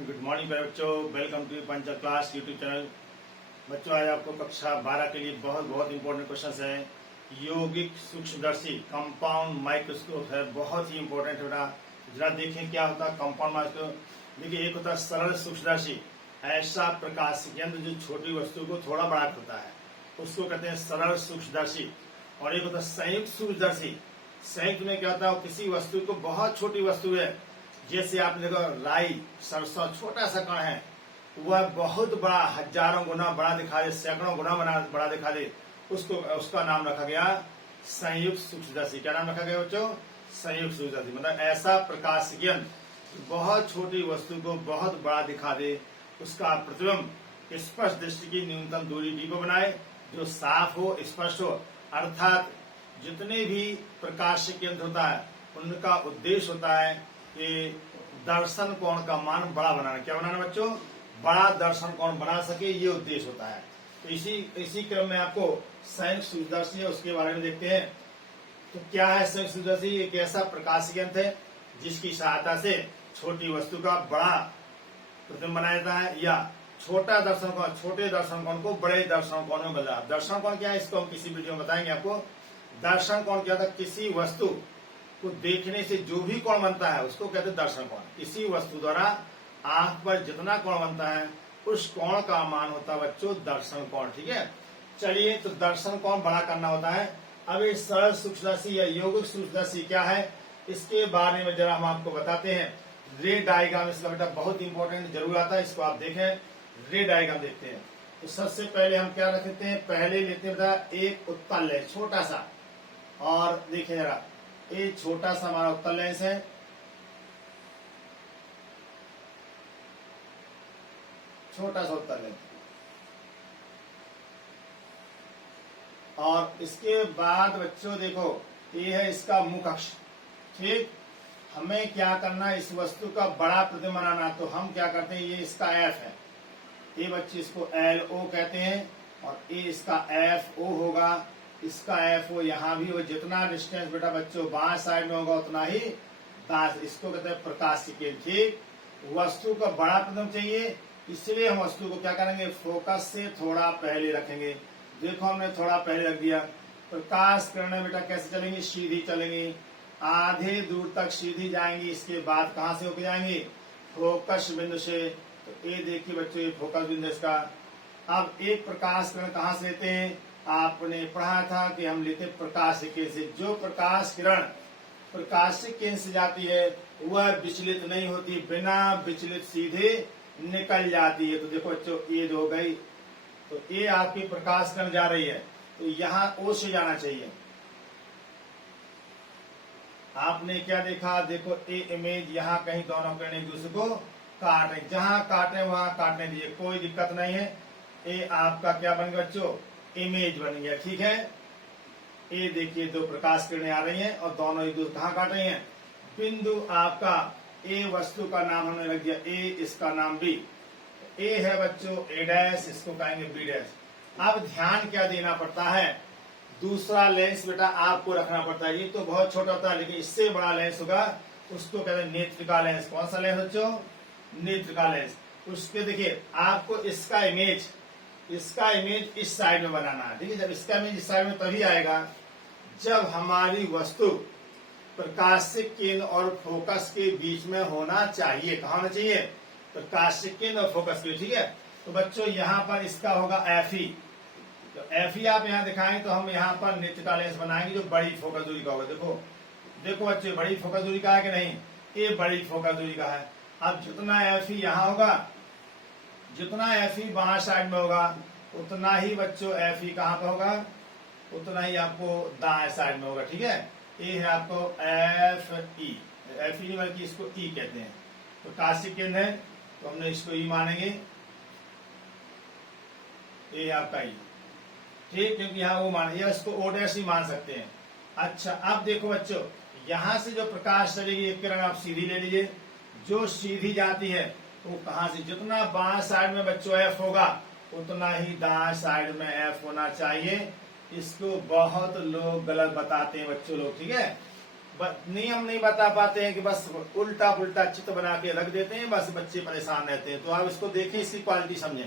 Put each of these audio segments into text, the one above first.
Good morning प्यारे बच्चों, welcome to puncture class YouTube channel. बच्चों, आज आपको कक्षा 12 के लिए बहुत बहुत इंपॉर्टेंट क्वेश्चन है। यौगिक सूक्ष्मदर्शी कंपाउंड माइक्रोस्कोप है, बहुत ही इंपॉर्टेंट है बेटा। जरा देखें क्या होता है कंपाउंड माइक्रोस्कोप। देखिए, एक होता है सरल सूक्ष्मदर्शी, ऐसा प्रकाश केंद्र जो छोटी वस्तु को थोड़ा बड़ा करता है, उसको कहते हैं सरल सूक्ष्मदर्शी। और एक होता है संयुक्त सूक्ष्मदर्शी। संयुक्त में क्या होता है, किसी वस्तु को बहुत छोटी वस्तु है, जैसे आपने देखो राई सरसों छोटा सा कण है, वह बहुत बड़ा हजारों गुना बड़ा दिखा दे, सैकड़ों गुना बड़ा दिखा दे, उसका नाम रखा गया संयुक्त सूक्ष्मदर्शी। क्या नाम रखा गया बच्चों? संयुक्त सूक्ष्मदर्शी। मतलब ऐसा प्रकाश यंत्र बहुत छोटी वस्तु को बहुत बड़ा दिखा दे, उसका प्रतिबिंब स्पष्ट दृष्टि की न्यूनतम दूरी डी को बनाए, जो साफ हो, स्पष्ट हो। अर्थात जितने भी प्रकाश केंद्र होता है उनका उद्देश्य होता है कि दर्शन कोण का मान बड़ा बनाना। क्या बनाना बच्चों? बड़ा दर्शन कोण बना सके, ये उद्देश्य होता है। तो इसी क्रम में आपको संयुक्त सूक्ष्मदर्शी है, उसके बारे में देखते हैं। तो क्या है संयुक्त सूक्ष्मदर्शी? एक ऐसा प्रकाश यंत्र है जिसकी सहायता से छोटी वस्तु का बड़ा प्रतिबिंब बनाया जाता है, या छोटे दर्शन कोण को बड़े दर्शन कोण में बदला। दर्शन कोण क्या है, इसको हम किसी वीडियो में बताएंगे आपको। दर्शन कोण क्या था? किसी वस्तु को देखने से जो भी कोण बनता है उसको कहते हैं दर्शन कोण। किसी वस्तु द्वारा आंख पर जितना कोण बनता है उस कोण का मान होता है बच्चों दर्शन कोण। ठीक है, चलिए, तो दर्शन कोण बड़ा करना होता है। अब ये सरल सूक्ष्मदर्शी या यौगिक सूक्ष्मदर्शी क्या है, इसके बारे में जरा हम आपको बताते हैं। रे डायग्राम इसका बेटा बहुत इंपॉर्टेंट जरूर आता है, इसको आप देखें। रे डायग्राम देखते हैं। तो सबसे पहले हम क्या रखते हैं, पहले लेते हैं बेटा एक उत्तल है छोटा सा, और देखिए जरा ये छोटा सा हमारा उत्तल लेंस है, छोटा सा उत्तल लेंस। और इसके बाद बच्चों देखो, ये है इसका मुख अक्ष। ठीक, हमें क्या करना है, इस वस्तु का बड़ा प्रतिबिंब बनाना। तो हम क्या करते हैं, ये इसका एफ है, ये बच्चे इसको LO कहते हैं, और ये इसका FO होगा, इसका FO यहाँ भी हो। जितना डिस्टेंस बेटा बच्चों बाएं साइड में होगा उतना ही दाएं, इसको कहते हैं प्रकाश केंद्र। ठीक, वस्तु का बड़ा प्रतिबिंब चाहिए, इसलिए हम वस्तु को क्या करेंगे, फोकस से थोड़ा पहले रखेंगे। देखो हमने थोड़ा पहले रख दिया। प्रकाश किरणें बेटा कैसे चलेंगी, सीधी चलेंगी, आधे दूर तक सीधी जाएंगी। इसके बाद कहां से होकर जाएंगी, फोकस बिंदु से। तो ये देखिए बच्चों, ये फोकस बिंदु इसका। अब एक प्रकाश किरण कहां से लेते हैं, आपने पढ़ा था कि हम लेते प्रकाश केंद्र से। जो प्रकाश किरण प्रकाशिक केंद्र से जाती है वह विचलित नहीं होती, बिना विचलित सीधे निकल जाती है। तो देखो बच्चों, ये जो हो गई, तो ये आपकी प्रकाश किरण जा रही है, तो यहाँ O से जाना चाहिए। आपने क्या देखा, देखो ये इमेज यहाँ कहीं दोनों किरण एक दूसरे को काट रहे, जहां काटे वहां काटने दीजिए, कोई दिक्कत नहीं है। ये आपका क्या बन गया बच्चों, इमेज बन गया। ठीक है, ये देखिए दो प्रकाश किरणें आ रही हैं और दोनों एक दूसरे कहाँ काट रही हैं, बिंदु आपका ए वस्तु का नाम हमने रख दिया ए, इसका नाम B। ए है बच्चों A', इसको कहेंगे B'। अब ध्यान क्या देना पड़ता है, दूसरा लेंस बेटा आपको रखना पड़ता है। ये तो बहुत छोटा होता है, लेकिन इससे बड़ा लेंस होगा, उसको कहते हैं नेत्रिका लेंस। कौन सा लेंस बच्चों? नेत्रिका लेंस। उसके देखिए आपको इसका इमेज इस साइड में बनाना है। ठीक है, जब इसका इमेज इस साइड में तभी आएगा जब हमारी वस्तु प्रकाशिक केंद्र और फोकस के बीच में होना चाहिए। कहाँ होना चाहिए, प्रकाशिक केंद्र और फोकस के। ठीक है, तो बच्चों यहाँ पर इसका होगा FE। तो FE आप यहाँ दिखाएं तो हम यहाँ पर नेत्रिका लेंस बनाएंगे जो बड़ी फोकस दूरी का होगा। देखो बच्चे, बड़ी फोकस दूरी का है कि नहीं, ये बड़ी फोकस दूरी का है। अब जितना FE यहाँ होगा, जितना FE बाएं साइड में होगा, उतना ही बच्चों FE कहाँ पर होगा, उतना ही आपको दाएं साइड में होगा। ठीक है, ये है आपको FE नहीं बल्कि इसको E कहते हैं। तो प्रकाशिक केंद्र है तो हमने इसको E मानेंगे, ये आपका E। ठीक, क्योंकि यहाँ वो माने, इसको O' ही मान सकते हैं। अच्छा, अब देखो बच्चों, यहां से जो प्रकाश चलेगी एक किरण आप सीधी ले लीजिए, जो सीधी जाती है वो कहां से, जितना बाएं साइड में बच्चों F होगा उतना ही दाएं साइड में F होना चाहिए। इसको बहुत लोग गलत बताते हैं बच्चों लोग। ठीक है, नियम नहीं बता पाते हैं कि बस उल्टा पुल्टा चित्र बना के रख देते हैं, बस बच्चे परेशान रहते हैं। तो आप इसको देखें, इसकी क्वालिटी समझें।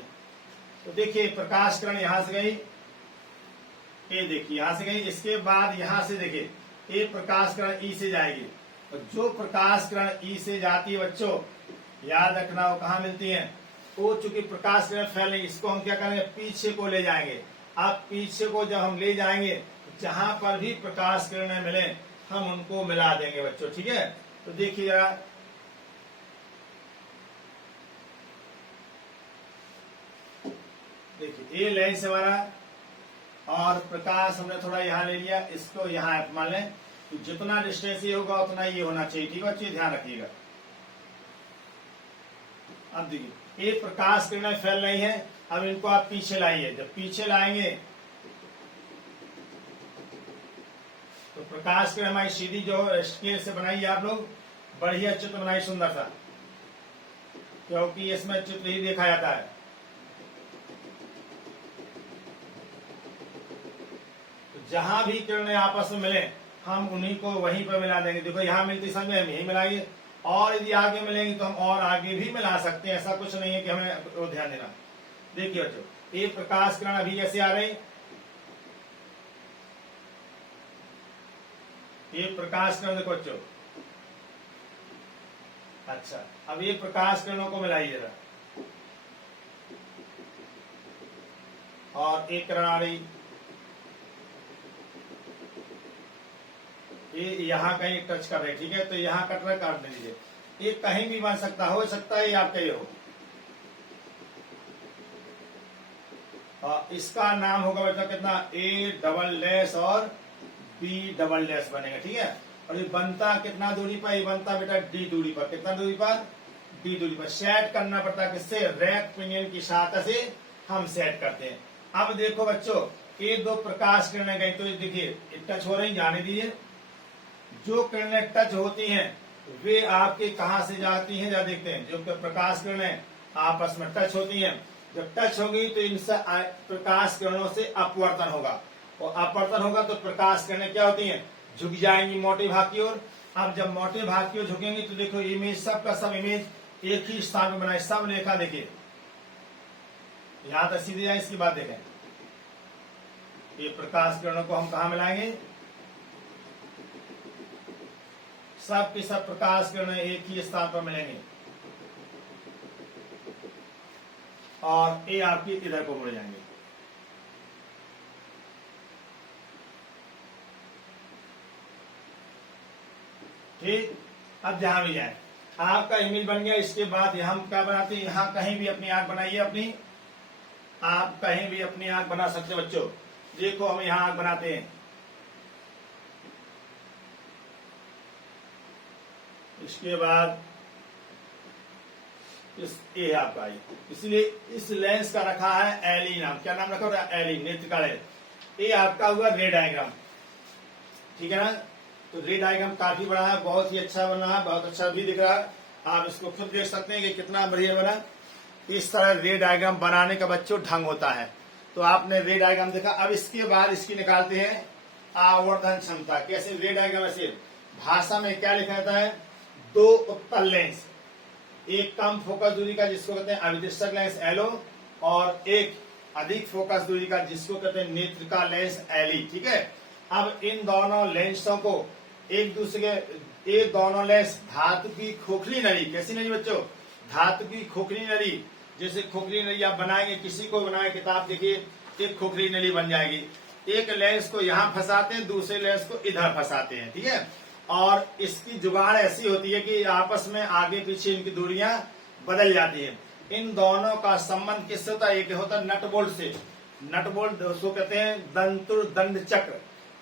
तो देखिए प्रकाश किरण यहां से गई, ये देखिए यहां से गई, इसके बाद यहां से देखिए ये प्रकाश किरण ई से जाएगी, और जो प्रकाश किरण ई से जाती है बच्चों याद रखना वो कहाँ मिलती है, वो चूंकि प्रकाश किरण फैल रही, इसको हम क्या करेंगे, पीछे को ले जाएंगे। अब पीछे को जब हम ले जाएंगे, जहां पर भी प्रकाश किरणें मिले हम उनको मिला देंगे बच्चों, ठीक है। तो देखिए जरा, देखिए ये लेंस हमारा, और प्रकाश हमने थोड़ा यहाँ ले लिया, इसको यहाँ मान लें, तो जितना डिस्टेंस ये होगा उतना ये होना चाहिए, ठीक है बच्चे, ध्यान रखिएगा। अब देखिए ये प्रकाश किरणें फैल रही हैं, अब इनको आप पीछे लाइए। जब पीछे लाएंगे तो प्रकाश किरण हमारी सीधी जो स्केल से बनाइए आप लोग, बढ़िया चित्र बनाइए सुंदर सा, क्योंकि इसमें चित्र ही देखा जाता है। तो जहां भी किरणें आपस में मिले हम उन्हीं को वहीं पर मिला देंगे। देखो यहाँ मिलती समय हम यही मिलाइए, और यदि आगे मिलेंगे तो हम और आगे भी मिला सकते हैं, ऐसा कुछ नहीं है कि हमें वो ध्यान देना। देखिए बच्चों ये प्रकाश किरण अभी ऐसे आ रही, ये प्रकाश किरण देखो बच्चों। अच्छा अब ये प्रकाश किरणों को मिलाइए जरा, और एक किरण आ रही, ये यहाँ कहीं टच कर रहे, ठीक है, तो यहाँ कट रहा, काट दीजिए। ये कहीं भी बन सकता हो सकता है ये आपका ये हो। इसका नाम होगा बच्चा कितना, ए डबल डैश और बी डबल डैश बनेगा, ठीक है। और ये बनता कितना दूरी पर, ये बनता बेटा डी दूरी पर। कितना दूरी पर, डी दूरी पर। सेट करना पड़ता है किससे, रेक्टेंगल की सहायता से हम सेट करते हैं। अब देखो बच्चों ये दो प्रकाश किरणें गई, तो देखिए टच हो रही, जाने दीजिए। जो किरणें टच होती हैं वे आपके कहां से जाती हैं, जरा देखते हैं। जो प्रकाश किरणें आपस में टच होती हैं, जब टच होगी तो इनसे प्रकाश किरणों से अपवर्तन होगा, और अपवर्तन होगा तो प्रकाश किरणें क्या होती हैं, झुक जाएंगी मोटे भाग की ओर। अब जब मोटे भाग की ओर झुकेंगी तो देखो इमेज सब का सब इमेज एक ही स्थान में बनाए, सब रेखा देखिए यहां तक सीधे जाए। इसकी बात देखें, ये प्रकाश किरणों को हम कहा मिलाएंगे, सब के सब प्रकाश किरणें एक ही स्थान पर मिलेंगे, और ये आपकी इधर को मुड़ जाएंगे। ठीक, अब जहां भी जाए आपका इमेज बन गया। इसके बाद हम क्या बनाते हैं, यहाँ कहीं भी अपनी आंख बनाइए, अपनी आप कहीं भी अपनी आंख बना सकते बच्चों। देखो हम यहाँ आंख बनाते हैं, इसके बाद ये आपका आई, इसलिए इस लेंस का रखा है एली नाम। क्या नाम रखा है, एली, नेत्रिका लेंस। ये आपका हुआ रे डायग्राम, ठीक है ना। तो रे डायग्राम काफी बड़ा है, बहुत ही अच्छा बना है, बहुत अच्छा भी दिख रहा है। आप इसको खुद देख सकते हैं कि कितना बढ़िया बना। इस तरह रे डायग्राम बनाने का बच्चों ढंग होता है। तो आपने रे डायग्राम देखा। अब इसके बाद इसकी निकालते हैं आवर्धन क्षमता। कैसे रे डायग्राम, ऐसे भाषा में क्या लिखा जाता है, दो उत्तल लेंस, एक कम फोकस दूरी का जिसको कहते हैं अभिदिष्टक लेंस एलओ, और एक अधिक फोकस दूरी का जिसको कहते हैं नेत्रिका लेंस एलई, ठीक है। अब इन दोनों लेंसों को एक दूसरे के, ये दोनों लेंस धातु की खोखली नली, कैसी नली बच्चों, धातु की खोखली नली। जैसे खोखली नली आप बनाएंगे, किसी को बनाए किताब देखिए, एक खोखली नली बन जाएगी। एक लेंस को यहाँ फंसाते हैं, दूसरे लेंस को इधर फंसाते हैं, ठीक है। और इसकी जुगाड़ ऐसी होती है कि आपस में आगे पीछे इनकी दूरियां बदल जाती है। इन दोनों का संबंध किससे होता है, एक होता है नट बोल्ट से। नट बोल्ट उसको कहते हैं दंतुर दंड चक्र,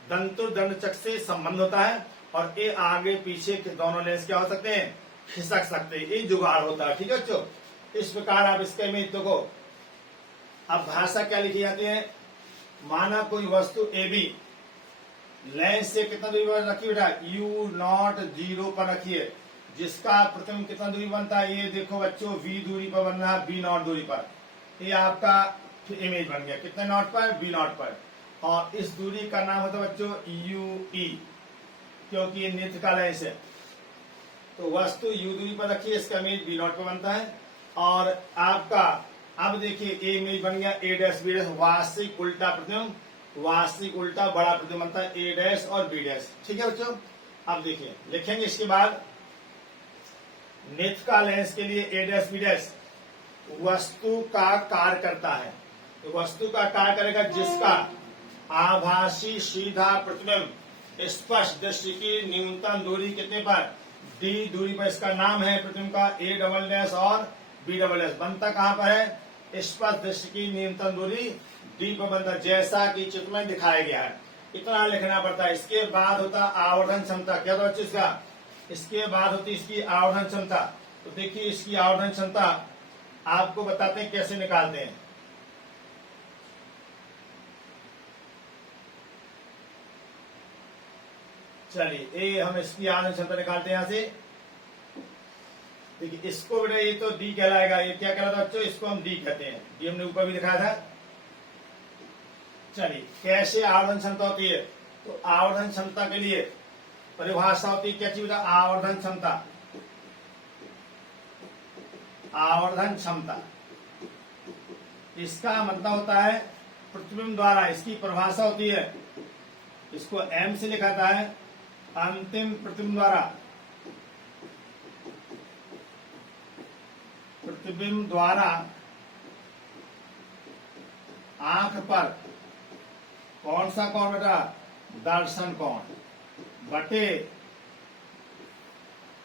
दंतुर दंड चक्र से संबंध होता है। और ये आगे पीछे के दोनों लेंस क्या हो सकते हैं, खिसक सकते हैं, ये जुगाड़ होता है, ठीक है बच्चों। इस प्रकार आप इसके इमेज को, अब भाषा क्या लिखी जाती है, माना कोई वस्तु ए बी लेंस से कितना दूरी पर रखिए बेटा, यू नॉट जीरो पर रखिए, जिसका प्रतिबिंब कितना दूरी बनता है, ये देखो बच्चों वी दूरी पर बनना है, बी नॉट दूरी पर। ये आपका इमेज बन गया, कितने नॉट पर, बी नॉट पर। और इस दूरी का नाम होता है बच्चों यू ई, क्योंकि ये नेत्र का लेंस है। तो वस्तु u दूरी पर रखिए, इसका इमेज b नॉट पर बनता है। और आपका अब देखिए ए इमेज बन गया a डैश b डैश, वास्तविक उल्टा प्रतिबिंब, वास्तविक उल्टा बड़ा प्रतिबिंब बनता है a डैश और b डैश। ठीक है बच्चों, अब देखिए लिखेंगे इसके बाद नेत्र का लेंस के लिए a डैश b डैश वस्तु का कार्य करता है। तो वस्तु का कार्य करेगा जिसका आभासी सीधा प्रतिबिंब स्पष्ट दृष्टि की न्यूनतम दूरी कितने पर, d दूरी पर। इसका नाम है प्रतिबिंब का a डबल डैश और b डबल डैश। बनता कहां पर है, स्पष्ट दृष्टि की न्यूनतम दूरी d पर बनता, जैसा कि चित्र में दिखाया गया है। इतना लिखना पड़ता है। इसके बाद होता आवर्धन क्षमता। क्या था बच्चों इसका, इसके बाद होती इसकी आवर्धन क्षमता। तो देखिए इसकी आवर्धन क्षमता आपको बताते हैं कैसे निकालते हैं। चलिए हम इसकी आवर्धन क्षमता निकालते हैं यहां से। देखिए इसको बेटा ये तो डी कहलाएगा, ये क्या कहलाता बच्चों, इसको हम डी कहते हैं। डी हमने ऊपर भी दिखाया था। चलिए कैसे आवर्धन क्षमता होती है, तो आवर्धन क्षमता के लिए परिभाषा होती है क्या चीज, आवर्धन क्षमता। आवर्धन क्षमता इसका मतलब होता है प्रतिबिंब द्वारा, इसकी परिभाषा होती है, इसको एम से लिखा जाता है अंतिम प्रतिबिंब द्वारा, प्रतिबिंब द्वारा आंख पर कौन सा कोण बेटा, दर्शन कोण, बटे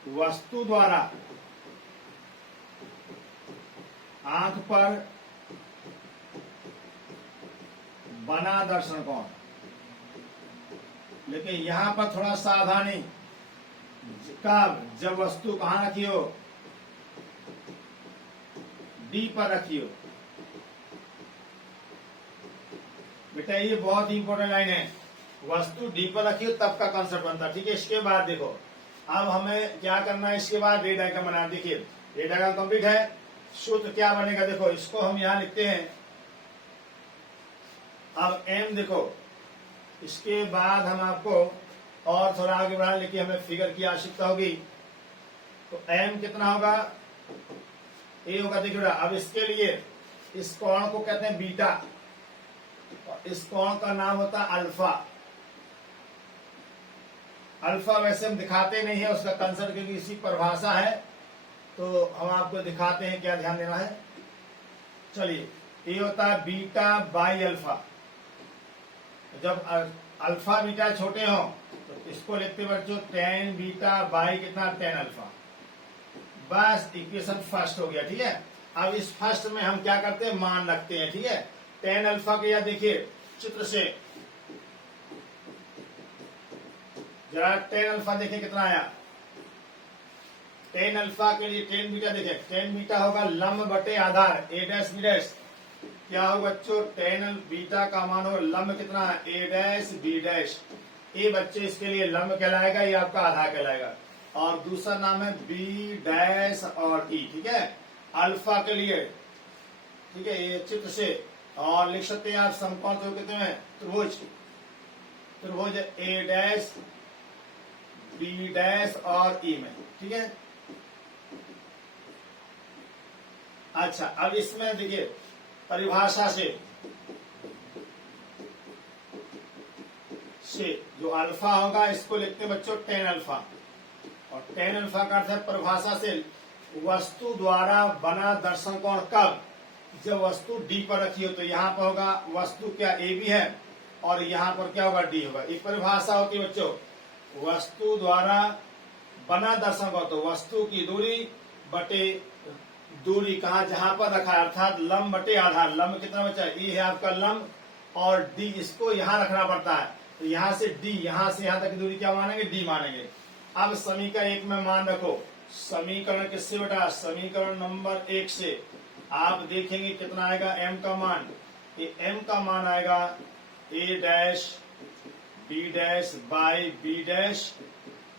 वस्तु द्वारा आंख पर बना दर्शन कोण। लेकिन यहां पर थोड़ा सावधानी, कब, जब वस्तु कहां रखी हो, डी पर रखी हो। बेटा ये बहुत ही इंपॉर्टेंट लाइन है, वस्तु डी पर रखी हो तब का कंसेप्ट बनता। ठीक है, इसके बाद देखो अब हमें क्या करना है, इसके बाद रे डायग्राम बनाना। देखिए रे डायग्राम कंप्लीट है, सूत्र क्या बनेगा, देखो इसको हम यहां लिखते हैं। अब एम देखो, इसके बाद हम आपको और थोड़ा आगे बढ़ाने, लेकिन हमें फिगर की आवश्यकता होगी। तो एम कितना होगा, ए होगा। देखिए अब इसके लिए इस कोण को कहते हैं बीटा, इस कोण का नाम होता है अल्फा। अल्फा वैसे हम दिखाते नहीं है उसका कंसेप्ट, क्योंकि इसी परिभाषा है, तो हम आपको दिखाते हैं, क्या ध्यान देना है। चलिए ये होता है बीटा बाई अल्फा। जब अल्फा बीटा छोटे हो तो इसको लिखते बच्चों टेन बीटा बाई कितना, टेन अल्फा। बस इक्वेशन फर्स्ट हो गया। ठीक है, अब इस फर्स्ट में हम क्या करते हैं, मान रखते हैं। ठीक है, टेन अल्फा के, या देखिए चित्र से जरा टेन अल्फा देखिए कितना आया। टेन अल्फा के लिए टेन बीटा देखिए, टेन बीटा होगा लंब बटे आधार ए डैश बी डैश। क्या होगा बच्चों, टेन बीटा का मान होगा लंब कितना, ए डैश बी डैश। ए बच्चे इसके लिए लंब कहलाएगा, ये आपका आधार कहलाएगा। और दूसरा नाम है बी डैश और ई। ठीक है, अल्फा के लिए, ठीक है, ये चित्र से और लिख सकते हैं आप समकोण तो कितने में, त्रिभुज, त्रिभुज ए डैश बी डैश और ई में। ठीक है, अच्छा अब इसमें देखिए परिभाषा से जो अल्फा होगा इसको लिखते हैं बच्चों टेन अल्फा। और टेन अल्फा का अर्थ है परिभाषा से वस्तु द्वारा बना दर्शन कोण कब, जब वस्तु डी पर रखी हो। तो यहाँ पर होगा वस्तु क्या, ए बी है, और यहाँ पर क्या होगा, डी होगा। एक परिभाषा होती है बच्चों, वस्तु द्वारा बना दर्शन कोण, तो वस्तु की दूरी बटे दूरी कहा, जहां पर रखा है, अर्थात लंब बटे आधार। लंब कितना बचा, ये है आपका लंब, और डी इसको यहां रखना पड़ता है। तो यहां से डी, यहां से यहां तक की दूरी क्या मानेंगे, डी मानेंगे। अब समीकरण एक में मान रखो, समीकरण किससे बेटा, समीकरण नंबर 1 से आप देखेंगे कितना आएगा एम का मान। ये एम का मान आएगा A dash B dash by B dash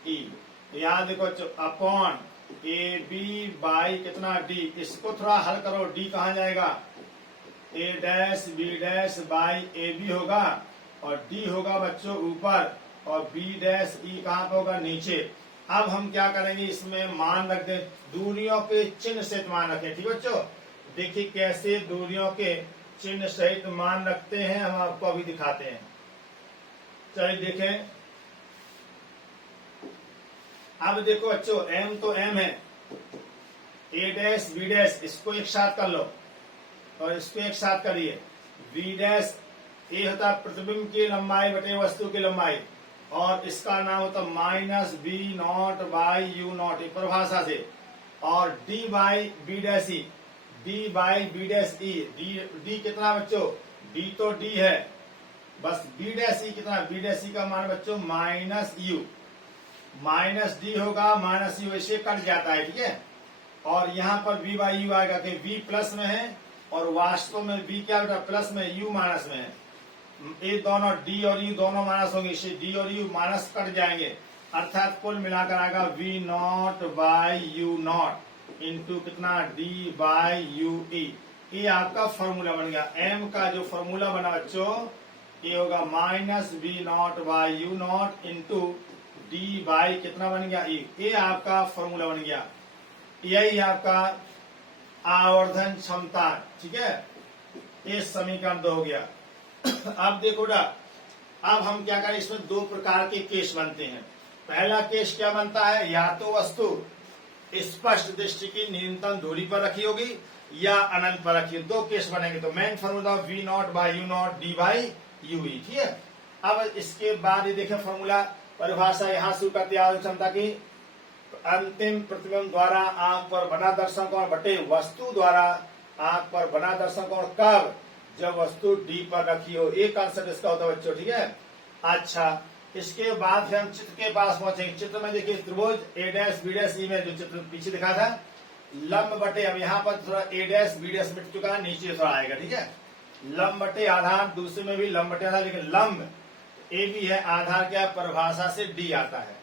E. यहां देखो अपॉन ए बी बाई कितना डी। इसको थोड़ा हल करो, डी कहां जाएगा, A dash B dash by A B होगा, और डी होगा बच्चों ऊपर, और बी डैश ई कहाँ पे होगा, नीचे। अब हम क्या करेंगे, इसमें मान रख दें, दूरियों के चिन्ह सहित मान रखें। ठीक है बच्चों, देखिए कैसे दूरियों के चिन्ह सहित मान रखते हैं, हम आपको अभी दिखाते हैं। चलिए देखें, अब देखो बच्चों, एम तो एम है, ए डैश बी डैश इसको एक साथ कर लो और इसको एक साथ करिए। बी डैश ए होता है प्रतिबिंब की लंबाई बटे वस्तु की लंबाई, और इसका नाम होता है minus B naught by U naught, एक परिभाषा से। और D by B dash E, D by B dash E, D कितना बच्चों, डी तो डी है, बस बी डैश ई कितना, बी डैश ई का मान बच्चों माइनस यू, माइनस डी होगा माइनस यू, ऐसे कट जाता है। ठीक है, और यहाँ पर v बाई यू आएगा कि v प्लस में है और वास्तव में v क्या बेटा प्लस में, u माइनस में है। ये दोनों d और u दोनों माइनस होंगे, इससे d और u माइनस कट जाएंगे, अर्थात कुल मिलाकर आएगा v naught by U naught into कितना d बाई यू ई। ये आपका फॉर्मूला बन गया। m का जो फॉर्मूला बना बच्चों, ये होगा minus v naught by U naught into d by कितना बन गया e। ये आपका फॉर्मूला बन गया, यही आपका आवर्धन क्षमता। ठीक है, ये समीकरण 2 हो गया। अब देखो ना, अब हम क्या करें, इसमें 2 प्रकार के केस बनते हैं। पहला केस क्या बनता है, या तो वस्तु स्पष्ट दृष्टि की न्यूनतम दूरी पर रखी होगी या अनंत पर रखी होगी, 2 केस बनेंगे। तो main formula V naught by U naught D by U E. ठीक है, अब इसके बाद ये देखें फॉर्मूला, परिभाषा यहां शुरू करते हैं आवर्धन क्षमता की। अंतिम प्रतिबिंब द्वारा आंख पर बना दर्शन कोण बटे वस्तु द्वारा आंख पर बना दर्शन कोण कब, जब वस्तु डी पर रखी हो। एक कंसेप्ट इसका होता है बच्चों। ठीक है, अच्छा, इसके बाद फिर हम चित्र के पास पहुंचेंगे। चित्र में देखिए त्रिभुज ए डैश बी डैश ई में जो चित्र पीछे दिखा था, लंब बटे, अब यहाँ पर थोड़ा ए डैश बी डैश मिट चुका है, नीचे थोड़ा आएगा। ठीक है, लंब बटे आधार, दूसरे में भी लंब बटे आधार, लेकिन लंब ए भी है, आधार क्या परिभाषा से डी आता है।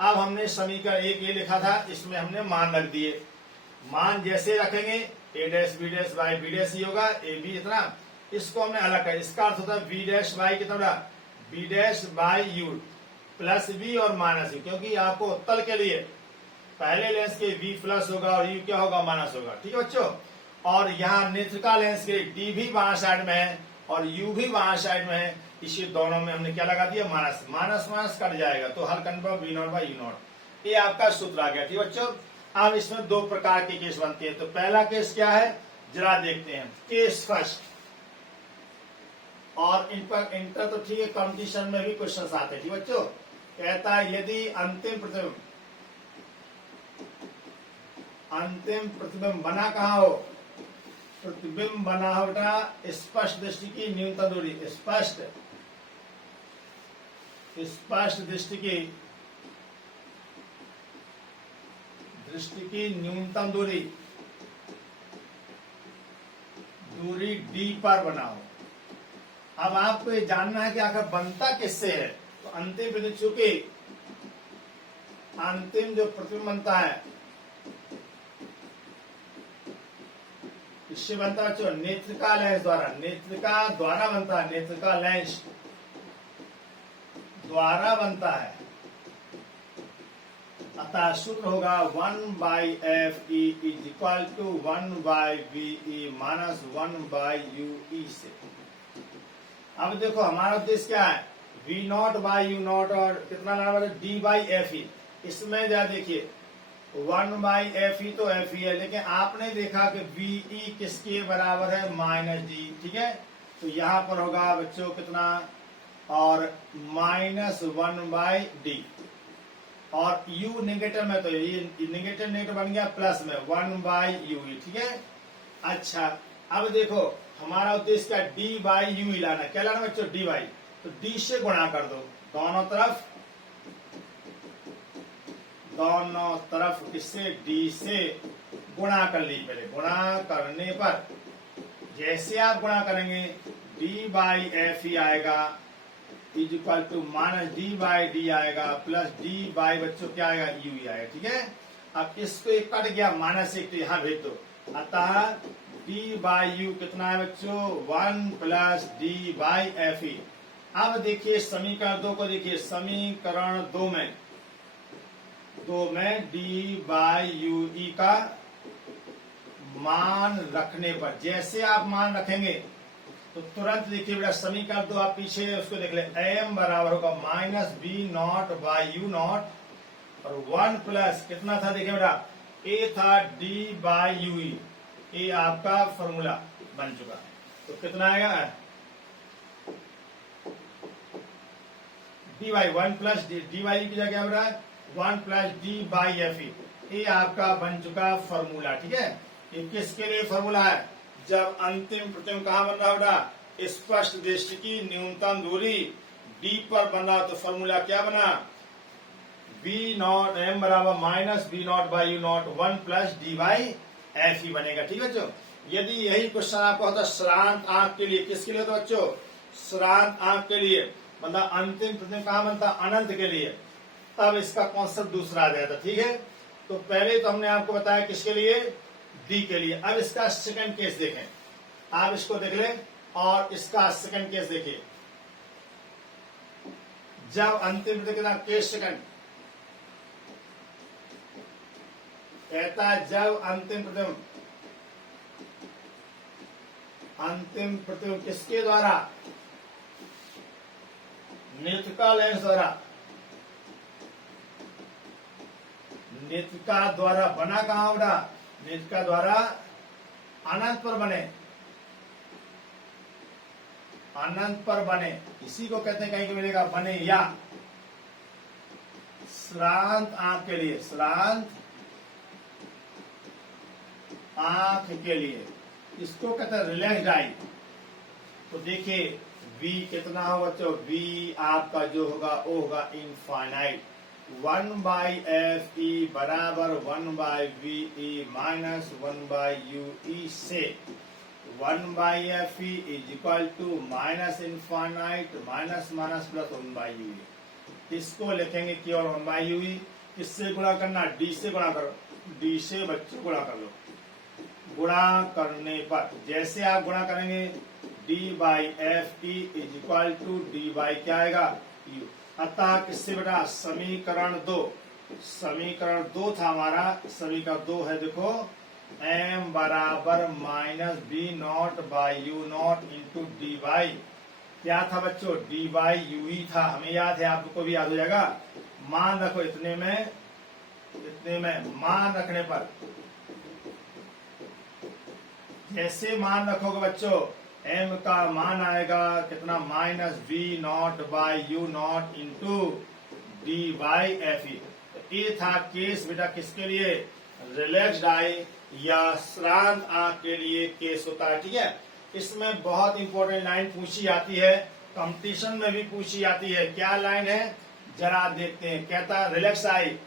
अब हमने समीकरण 1 ये लिखा था, इसमें हमने मान रख दिए। मान जैसे रखेंगे A dash B dash by B dash E होगा, ए बी इतना, इसको हमने अलग कर, इसका अर्थ होता है बी डैश बाई कितना, B dash by U plus B और माइनस यू, क्योंकि आपको उत्तल के लिए पहले लेंस के v प्लस होगा और u क्या होगा, माइनस होगा। ठीक है बच्चों, और यहाँ नेत्रिका लेंस के d भी बाएं साइड में है और u भी बाएं साइड में है, इसी दोनों में हमने क्या लगा दिया, माइनस। माइनस माइनस कट जाएगा, तो हल करने पर v naught by U not, ये आपका सूत्र आ गया। ठीक है बच्चों, अब इसमें 2 प्रकार के केस बनते हैं। तो पहला केस क्या है, जरा देखते हैं। केस फर्स्ट, और इन पर इंटर तो ठीक है, कॉम्पिटिशन में भी क्वेश्चन आते हैं। ठीक बच्चों, कहता है यदि अंतिम प्रतिबिंब बना कहाँ हो, प्रतिबिंब बना हो बेटा स्पष्ट दृष्टि की न्यूनतम दूरी, स्पष्ट दृष्टि की न्यूनतम दूरी d पर बना हो। अब आपको ये जानना है कि आखिर बनता किससे है। तो अंतिम बिंदु, चूंकि अंतिम जो प्रतिबिंब बनता है इससे बनता है नेत्रिका लेंस द्वारा, नेत्रिका द्वारा बनता है, नेत्रिका लेंस द्वारा बनता है। अतः सूत्र होगा 1/f e is equal to 1/ve minus 1/ue से। अब देखो हमारा उद्देश्य क्या है, v naught by U naught और कितना लाना पड़ेगा, d बाई एफ ई। इसमें जा देखिए 1/fe तो f ही है, लेकिन आपने देखा कि ve किसके बराबर है, माइनस d। ठीक है, तो यहाँ पर होगा बच्चों कितना, और माइनस 1/d, और u नेगेटिव में, तो ये नेगेटिव नेगेटिव बन गया प्लस में 1/ue। ठीक है, अच्छा, अब देखो हमारा उद्देश्य क्या, d बाई यू लाना, क्या लाना बच्चों, d बाई, तो d से गुणा कर दो दोनों तरफ किससे, d से गुणा कर ली। पहले गुणा करने पर जैसे आप गुणा करेंगे d बाई एफ ही आएगा is equal to minus d by D आएगा प्लस d बाई बच्चों क्या आएगा, u ही आएगा। ठीक है, अब इसको एक कट गया, माइनस 1 तो यहाँ भेज दो, अतः d बाई यू कितना है बच्चों, 1 प्लस d बाई एफ ई अब देखिए समीकरण 2 को देखिए, समीकरण 2 में डी बाई यू ई का मान रखने पर, जैसे आप मान रखेंगे तो तुरंत देखिए बेटा समीकरण 2 आप पीछे उसको देख ले, एम बराबर होगा minus B naught by U naught और 1 प्लस कितना था देखिए बेटा, ए था डी बाई यू ई, ये आपका फॉर्मूला बन चुका। तो कितना आएगा, D by 1 plus D by की जगह बेटा 1 plus D by F E, ये आपका बन चुका फॉर्मूला। ठीक है, ये किसके लिए फॉर्मूला है, जब अंतिम प्रतिबिंब कहां बन रहा है बेटा, स्पष्ट दृष्टि की न्यूनतम दूरी डी पर बन रहा, तो फॉर्मूला क्या बना, बी नॉट एम बराबर minus B naught by U naught 1 plus D by F E बनेगा। ठीक है बच्चों, यदि यही क्वेश्चन आपको होता श्रांत आंक के लिए, किसके लिए होता बच्चों, श्रांत आंक के लिए, मतलब अंतिम प्रतिबिंब कहां बनता, अनंत के लिए, तब इसका कॉन्सेप्ट दूसरा आ जाता। ठीक है, तो पहले तो हमने आपको बताया किसके लिए, डी के लिए। अब इसका सेकंड केस देखें, आप इसको देख लें और इसका सेकंड केस देखिए। जब अंतिम केस सेकंड कहता है, जब अंतिम प्रतिबिंब किसके द्वारा, नेत्रिका लेंस द्वारा, नेत्रिका द्वारा बना कहां होगा, नेत्रिका द्वारा अनंत पर बने, अनंत पर बने, इसी को कहते हैं कहीं को मिलेगा बने, या श्रांत आंख के लिए, श्रांत आंख के लिए इसको कहते हैं रिलैक्स्ड आई। तो देखिए v कितना होगा बच्चों, v आपका जो होगा वो होगा इनफाइनाइट, 1 बाई एफ ई बराबर 1 by V E minus 1 by U E से 1 by F E is equal to minus infinite minus minus plus 1 by U E. इसको लिखेंगे केवल 1 बाई यू ई, किससे गुणा करना, डी से गुणा करो, डी से बच्चों गुणा कर लो। गुणा करने पर जैसे आप गुणा करेंगे D by F E is equal to D by क्या आएगा, यू। अतः किससे बेटा, समीकरण 2, समीकरण 2 था हमारा, समीकरण 2 है देखो, एम बराबर minus B naught by U naught into D by, क्या था बच्चों, डी बाई यू ई था, हमें याद है, आपको भी याद हो जाएगा। मान रखो इतने में मान रखने पर, जैसे मान रखोगे बच्चों, m का मान आएगा कितना, minus B naught by U naught into D by F E. ये था केस बेटा किसके लिए, रिलैक्स्ड आई या श्रांत आंख के लिए केस होता है। ठीक है, इसमें बहुत इंपॉर्टेंट लाइन पूछी जाती है, कंपटीशन में भी पूछी जाती है। क्या लाइन है जरा देखते हैं, कहता रिलैक्स आई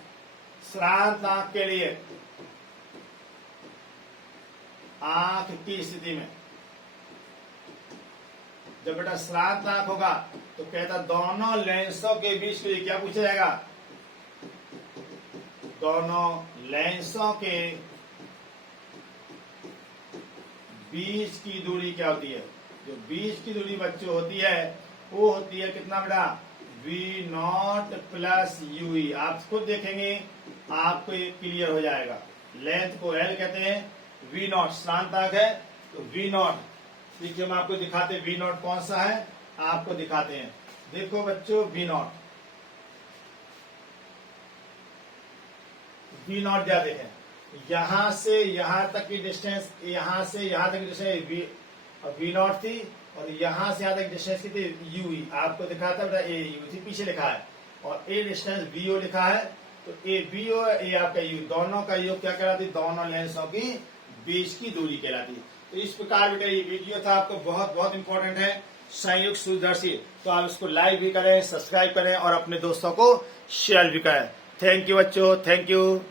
श्रांत आंख के लिए, आंख की स्थिति में जब बेटा श्रांत आंख होगा तो कहता दोनों लेंसों के बीच के लिए क्या पूछा जाएगा, दोनों लेंसों के बीच की दूरी क्या होती है, जो बीच की दूरी बच्चों होती है वो होती है कितना बेटा, V naught plus U E. आप खुद देखेंगे आपको ये क्लियर हो जाएगा। लेंथ को एल कहते हैं, वी नॉट श्रांत आंख है तो वी नॉट, देखिए हम आपको दिखाते हैं वी नॉट कौन सा है, आपको दिखाते हैं। देखो बच्चों वी नॉट क्या देखें, यहां से यहां तक की डिस्टेंस, यहां से यहां तक की डिस्टेंस वी नॉट थी, और यहां से यहां तक डिस्टेंस की थी यू ई। आपको दिखाता बेटा ए यू थी, पीछे लिखा है, और ए डिस्टेंस बी ओ लिखा है, तो ए बी ओ ए आपका यू, दोनों का योग क्या कहलाती, दोनों लेंसों की बीच की दूरी कहलाती। तो इस प्रकार बेटा ये वीडियो था, आपको बहुत बहुत इंपॉर्टेंट है, संयुक्त सूत्रदर्शी। तो आप इसको लाइक भी करें, सब्सक्राइब करें और अपने दोस्तों को शेयर भी करें। थैंक यू बच्चों, थैंक यू।